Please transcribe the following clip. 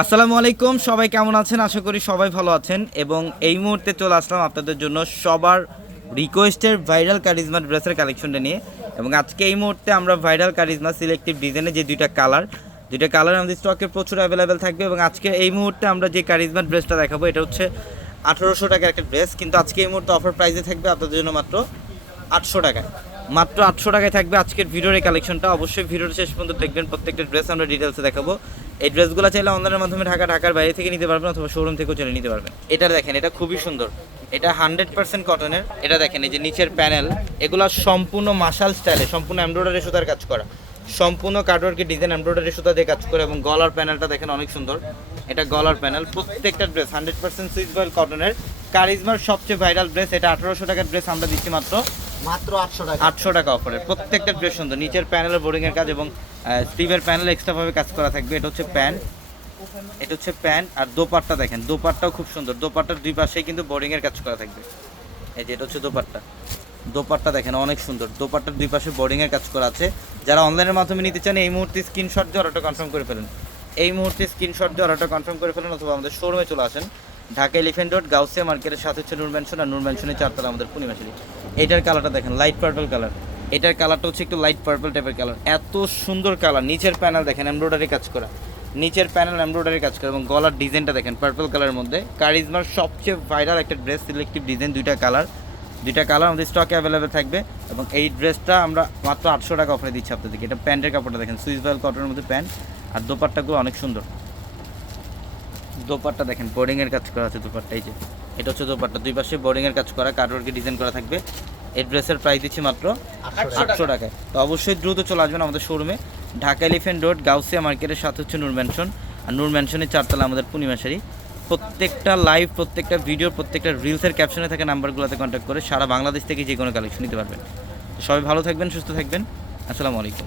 আসসালামু আলাইকুম, সবাই কেমন আছেন? আশা করি সবাই ভালো আছেন। এবং এই মুহূর্তে চলে আসলাম আপনাদের জন্য সবার রিকোয়েস্টের ভাইরাল কারিজমা ড্রেসের কালেকশনটা নিয়ে। এবং আজকে এই মুহূর্তে আমরা ভাইরাল কারিজমা সিলেক্টিভ ডিজাইনের যে দুইটা কালার দুইটা কালার আমাদের স্টকে প্রচুর অ্যাভেলেবেল থাকবে। এবং আজকে এই মুহূর্তে আমরা যে কারিজমা ড্রেসটা দেখাবো, এটা হচ্ছে আঠারোশো টাকার একটা ড্রেস কিন্তু আজকে এই মুহূর্তে অফার প্রাইসে থাকবে আপনাদের জন্য মাত্র আটশো টাকায়। মাত্র আটশো টাকায় থাকবে আজকের ভিডিওর এই কালেকশনটা অবশ্যই ভিডিওর শেষ পর্যন্ত দেখবেন। প্রত্যেকটা ড্রেস আমরা ডিটেলসে দেখাবো। এই ড্রেসগুলো চাইলে অনলাইনের মাধ্যমে ঢাকা ঢাকার বাইরে থেকে নিতে পারবেন অথবা শোরুম থেকেও চলে নিতে পারবেন। এটা দেখেন এটা খুবই সুন্দর। এটা হান্ড্রেড পার্সেন্ট কটনের এটা দেখেন এই যে নিচের প্যানেল এগুলো সম্পূর্ণ মাশাল স্টাইলে সম্পূর্ণ এমব্রয়ডারি সুতার কাজ করা। সম্পূর্ণ কাটওয়ার্কের ডিজাইন এমব্রয়ডারি সুতা দিয়ে কাজ করে এবং গলার প্যানেলটা দেখেন অনেক সুন্দর। এটা গলার প্যানেল প্রত্যেকটা dress hundred percent Swiss voile কটনের কারিজমার সবচেয়ে ভাইরাল ড্রেস এটা আঠারোশো টাকার ড্রেস আমরা দিচ্ছি মাত্র মাত্র আটশো টাকা। আটশো টাকা অফারে প্রত্যেকটা ড্রেস সুন্দর নিচের প্যানেলের বোর্ডিং এর কাজ এবং স্টিভের প্যানেল এক্সট্রাভাবে কাজ করা থাকবে। এটা হচ্ছে প্যান্ট এটা হচ্ছে প্যান্ট আর দোপাট্টা দেখেন। দোপাট্টাও খুব সুন্দর। দোপাট্টার দুই পাশেই কিন্তু বোর্ডিংয়ের কাজ করা থাকবে। এই যে এটা হচ্ছে দোপাট্টা। দোপাট্টা দেখেন, অনেক সুন্দর। দোপাট্টার দুই পাশে বোর্ডিংয়ের কাজ করা আছে। যারা অনলাইনের মাধ্যমে নিতে চান, এই মুহূর্তে স্ক্রিনশট দিয়ে অর্ডারটা কনফার্ম করে ফেলেন। এই মুহূর্তে স্ক্রিনশট দিয়ে অর্ডারটা কনফার্ম করে ফেলেন অথবা আমাদের শোরুমে চলে আসেন। ঢাকা এলিফেন্ট রোড গাউসিয়া মার্কেটের সাথে হচ্ছে নূর ম্যানশন আর নূর ম্যানশনের চারতলা আমাদের পূর্ণিমাশালী এটার কালারটা দেখেন লাইট পার্পল কালার এটার কালারটা হচ্ছে একটু লাইট পার্পল টাইপের কালার এত সুন্দর কালার নিচের প্যানেল দেখেন এমব্রয়ডারি কাজ করা। নিচের প্যানেল এমব্রয়ডারি কাজ করা এবং গলার ডিজাইনটা দেখেন পার্পল কালারের মধ্যে। কারিজমার সবচেয়ে ভাইরাল একটা ড্রেস সিলেক্টিভ ডিজাইন দুইটা কালার দুইটা কালার আমাদের স্টকে অ্যাভেলেবেল থাকবে এবং এই ড্রেসটা আমরা মাত্র আটশো টাকা অফারে দিচ্ছি আপনাদেরকে। এটা প্যান্টের কাপড়টা দেখেন সুইস ভয়েল কটনের মধ্যে প্যান্ট। আর দোপাট্টাগুলো অনেক সুন্দর। দোপাট্টা দেখেন বোর্ডিংয়ের কাজ করা আছে দোপাট্টা এই যে, এটা হচ্ছে দোপাট্টা। দুই পাশে বোর্ডিংয়ের কাজ করা কার্ডওয়ার্কে ডিজাইন করা থাকবে। এই ড্রেসের প্রাইস দিচ্ছি মাত্র আটশো টাকায়। তো অবশ্যই দ্রুত চলে আসবেন আমাদের শোরুমে ঢাকা এলিফেন্ট রোড গাউসিয়া মার্কেটের সাথে হচ্ছে নূর ম্যানশন আর নূর ম্যানশনের চারতলা আমাদের পূর্ণিমাশারি প্রত্যেকটা লাইভ প্রত্যেকটা ভিডিও প্রত্যেকটা রিলসের ক্যাপশনে থাকা নাম্বারগুলোতে কন্ট্যাক্ট করে সারা বাংলাদেশ থেকে যে কোনো কালেকশন নিতে পারবেন। সবাই ভালো থাকবেন সুস্থ থাকবেন। আসসালামু আলাইকুম।